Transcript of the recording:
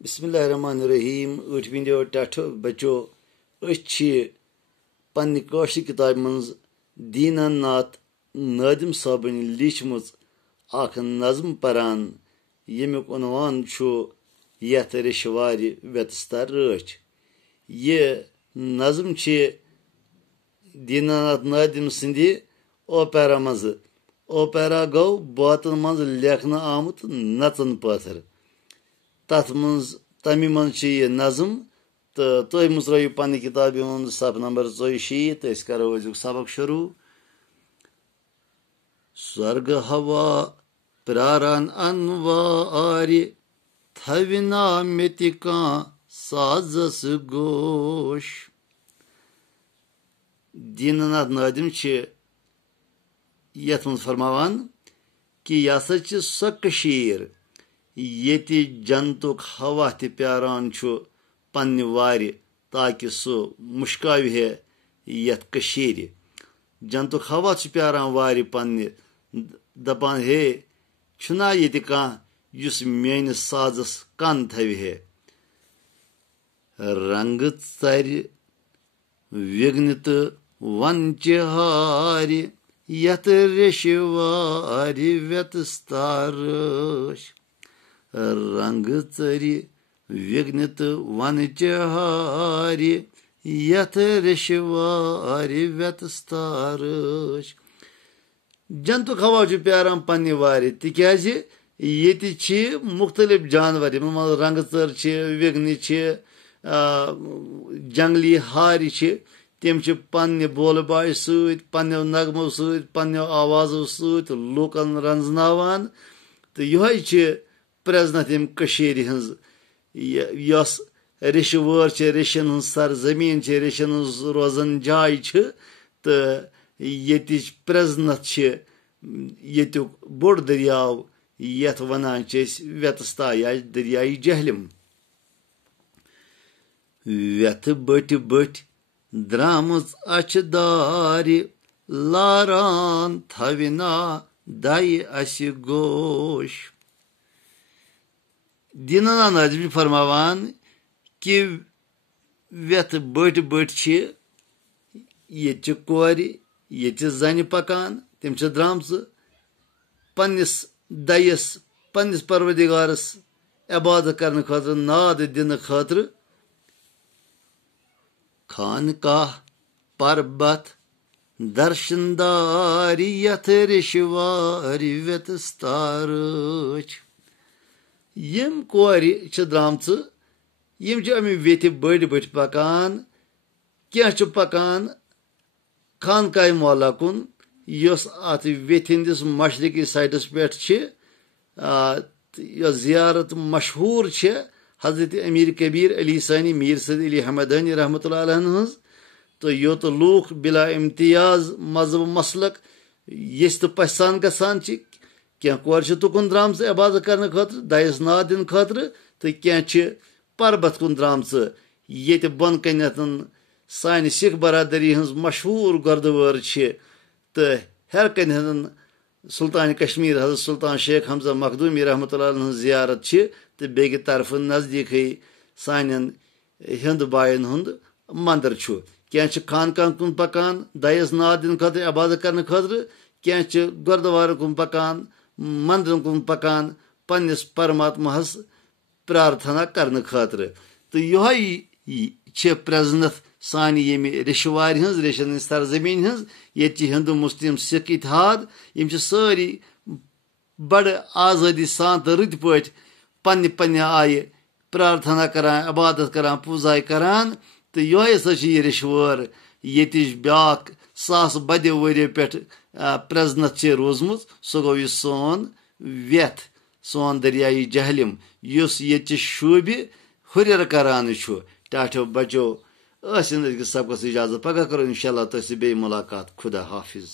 बिस्मिल्लाहिर्रहमानिर्रहीम वीडियो टाठो बचो पन्ने काशर किताब मज दीना नाथ नादिम साबन लिचमच नज़म परान यमुक उनवान यथ रिशवार व्यतस्ता रच ये नज़म दीना नाथ नादिम सिंध ओपेरा मज ओपेरा गो बातन मज लेखना आमुत नचन पाथर तथ मज तमी मज यह नज़म तो तुम मुसरायु पन्ने किताब सफ नंबर 64 करो अजुक सबक शुरू। स्वर्ग हवा प्रारान अनवारि थविना मेतिका साजस गोश। दीननाथ नादिम यथ मज फरमावान कि यह सो कशीर ये जंतुक हवा त प्यारान पन्ने वार ताकि सो मुश्काव है यथ कशीर जंतुक हवा प्यारान वार पन्ने दपान हे छुना ये कह युस मेनिस साजस कन थव है। रंग चर विघ्न तो वन हार यथ रेशवार व्यतस्तारश। रंग चरि विघ्न तो वन हार यथ रेशवार व्यतस्तारश। जंतुक हवा प्यारान पन्ने वार तिकाज ये मुख्तलिफ जानवर रंग चर विघ्न जंगली हार तम पन्ने बोल बाय सत पन्ने नगमो सत पन्ने आवाजों सत लूकन रंजनावान तो यह प्रजनत यम कशीर हज यस रेशवर रेशन हज सरजमीन रेशन हज रोजन जाय तो ये प्रजनत येतुक बोड़ दरियाव यथ वनान व्यतस्ता या दरियाई जहलिम। व्यथ बट बट द्रामच अचदार लारान थविना दाय अस गोश। दीननाथ नादिम फरमावान कि व्यथ बट बट ये कोर ये जन पकान तम द्राम पन्निस दयस पन्निस परवदिगारस इबादत करने खातिर नाद दिन खातिर खानकाह पर्बत दर्शनदार यथ रिशवार व्यतस्तारच। यम कोर द्राम यम अमे वेथ बड़ बड़ पकान क्या पकान खानकाह मौला कुन यस अत वेथ हंदिस मशरकी साइडस पे जियारत मशहूर हजरत अमीर कबीर अली सानी मीर सैद अली हमदनी रहमतुल्लाह अलैह हज तो योत लूख बिला इम्तियाज मजहब मसलक यस तो पहचान गसान क्या कोर तुकुन द्राम इबादत करने खातिर दयस नाद दिन खातिर तो क्या पर्बत कुन द्राम ये बन कन सान सिख बरादरी हज मशहूर गुरद्वार तो हेर कन सुल्तान कश्मीर हजरत सुल्तान शेख हमजा मखदूमी रहमतुल्लाह अलैह जियारत तो बेगि तरफ नजदीक सान हिंद बायन हुंद मंदिर क्या खानकाह कुन पकान दयस नाद दिन खातिर इबादत करने खातिर क्या गुरद्वार कुन पकान मंदिर कुन पकान पन्निस परमात्मा प्रार्थना करने खातिर तो यह प्रजनत सानी ये रिशवार हज रेशन सरजमीन हज ये हिंदू मुस्लिम सिख इतिहाद यम सारी बड़ आज़ादी सान तो रुत पे पन्ने पन्ने आय प्रार्थना करान इबादत करान पूजा करान तो यह यह रिशवर ये ब्याक सास बदे वरियो पे प्रजनत रोजमुत सो गो यह सोन व्यथ सोन दरियाई जहलिम युस ये शूबि हुरर करान टाठो बचो सबक इजाजत पगह करो इंशाअल्लाह तुझसे बे मुलाकात खुदा हाफिज।